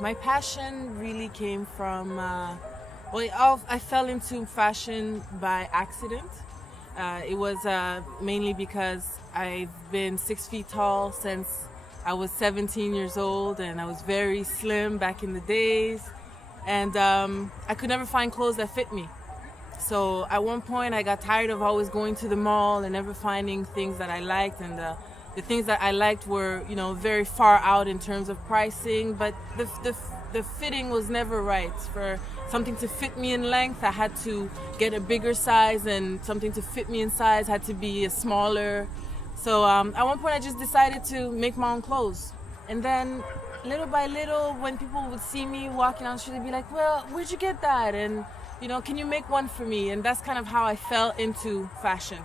My passion really came from, I fell into fashion by accident. It was mainly because I've been 6 feet tall since I was 17 years old, and I was very slim back in the days, and I could never find clothes that fit me. So at one point I got tired of always going to the mall and never finding things that I liked, and the things that I liked were, very far out in terms of pricing, but the fitting was never right. For something to fit me in length, I had to get a bigger size, and something to fit me in size had to be a smaller. So at one point I just decided to make my own clothes. And then little by little, when people would see me walking down the street, they'd be like, well, where'd you get that? And, can you make one for me? And that's kind of how I fell into fashion.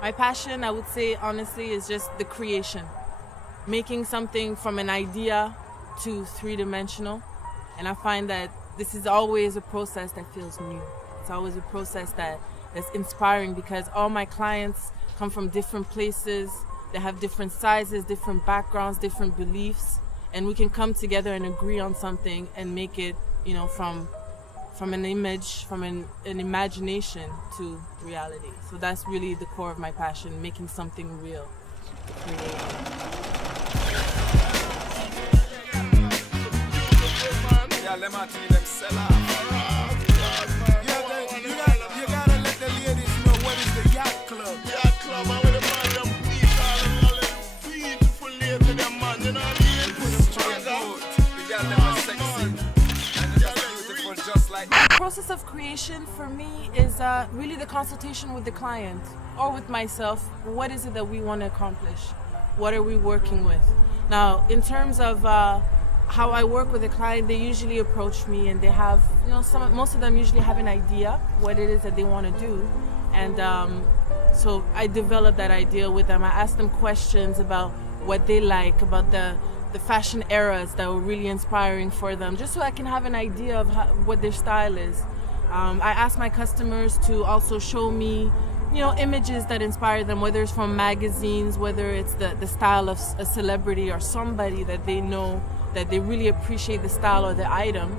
My passion, I would say, honestly, is just the creation. Making something from an idea to three-dimensional. And I find that this is always a process that feels new. It's always a process that's inspiring, because all my clients come from different places. They have different sizes, different backgrounds, different beliefs. And we can come together and agree on something and make it, from an image, from an imagination to reality. So that's really the core of my passion, making something real, Let my team them sell out. You gotta let the ladies know what is the yacht club. Yacht club, and with the man them all them beautiful ladies, them man, you know what I mean? Put them strong good. The girl them are sexy. And they're just beautiful just like The process of creation for me is really the consultation with the client or with myself. What is it that we want to accomplish? What are we working with? Now, in terms of how I work with a client, they usually approach me and they have, most of them usually have an idea what it is that they want to do. And so I develop that idea with them. I ask them questions about what they like, about the fashion eras that were really inspiring for them, just so I can have an idea of what their style is. I ask my customers to also show me images that inspire them, whether it's from magazines, whether it's the style of a celebrity or somebody that they know that they really appreciate the style or the item.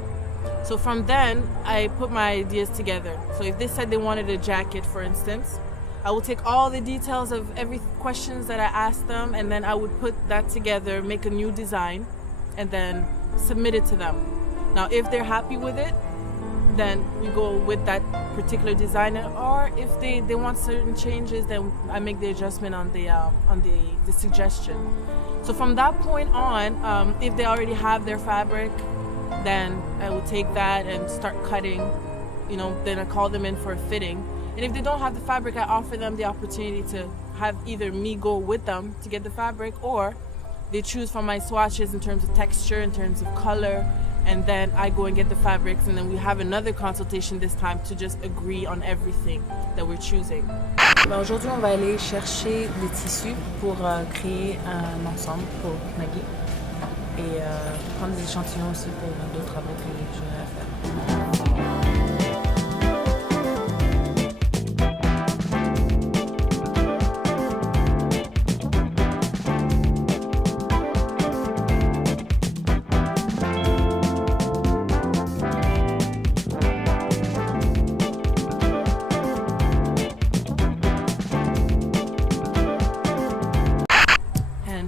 So from then, I put my ideas together. So if they said they wanted a jacket, for instance, I will take all the details of every questions that I asked them, and then I would put that together, make a new design, and then submit it to them. Now, if they're happy with it, then we go with that particular designer, or if they want certain changes, then I make the adjustment on the suggestion. So from that point on, if they already have their fabric, then I will take that and start cutting. Then I call them in for a fitting. And if they don't have the fabric, I offer them the opportunity to have either me go with them to get the fabric, or they choose from my swatches in terms of texture, in terms of color, and then I go and get the fabrics, and then we have another consultation this time to just agree on everything that we're choosing. Aujourd'hui, on va aller chercher des tissus pour créer un ensemble pour Maggie et prendre des échantillons aussi pour d'autres travaux que j'aurai à faire.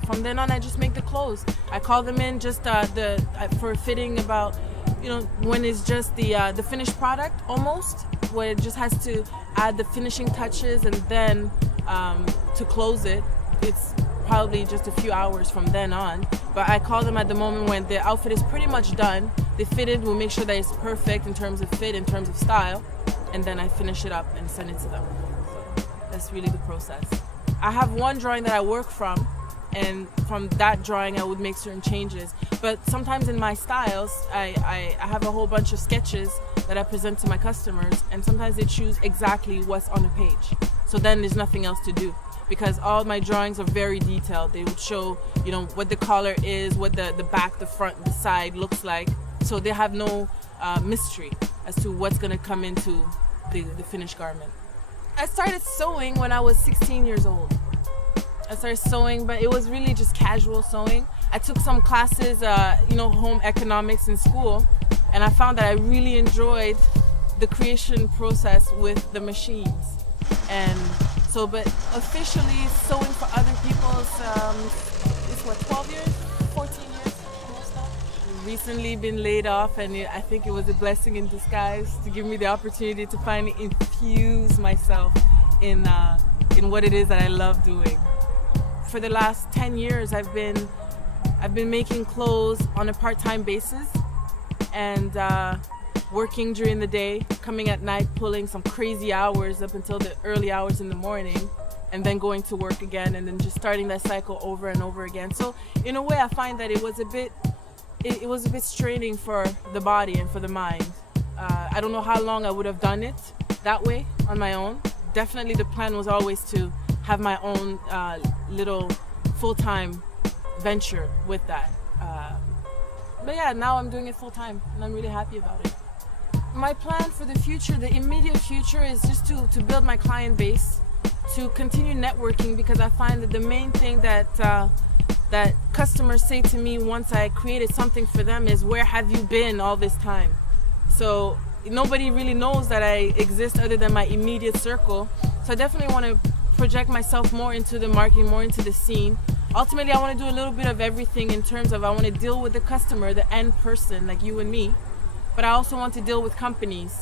From then on, I just make the clothes. I call them in just for fitting about, when it's just the finished product almost, where it just has to add the finishing touches, and then to close it, it's probably just a few hours from then on. But I call them at the moment when the outfit is pretty much done. They fit it, we'll make sure that it's perfect in terms of fit, in terms of style, and then I finish it up and send it to them. So that's really the process. I have one drawing that I work from, and from that drawing I would make certain changes. But sometimes in my styles, I have a whole bunch of sketches that I present to my customers, and sometimes they choose exactly what's on the page. So then there's nothing else to do, because all my drawings are very detailed. They would show, what the collar is, what the back, the front, the side looks like. So they have no mystery as to what's gonna come into the finished garment. I started sewing when I was 16 years old. I started sewing, but it was really just casual sewing. I took some classes, home economics in school, and I found that I really enjoyed the creation process with the machines. And so, but officially sewing for other people's, it's what, 12 years, 14 years, almost now. Recently been laid off, and I think it was a blessing in disguise to give me the opportunity to finally infuse myself in what it is that I love doing. For the last 10 years, I've been making clothes on a part-time basis and working during the day, coming at night, pulling some crazy hours up until the early hours in the morning, and then going to work again, and then just starting that cycle over and over again. So in a way, I find that it was a bit straining for the body and for the mind. I don't know how long I would have done it that way on my own. Definitely the plan was always to have my own little full-time venture with that. But yeah, now I'm doing it full-time, and I'm really happy about it. My plan for the future, the immediate future, is just to build my client base, to continue networking, because I find that the main thing that customers say to me once I created something for them is, where have you been all this time? So nobody really knows that I exist other than my immediate circle. So I definitely want to project myself more into the marketing, more into the scene. Ultimately, I want to do a little bit of everything in terms of I want to deal with the customer, the end person, like you and me. But I also want to deal with companies.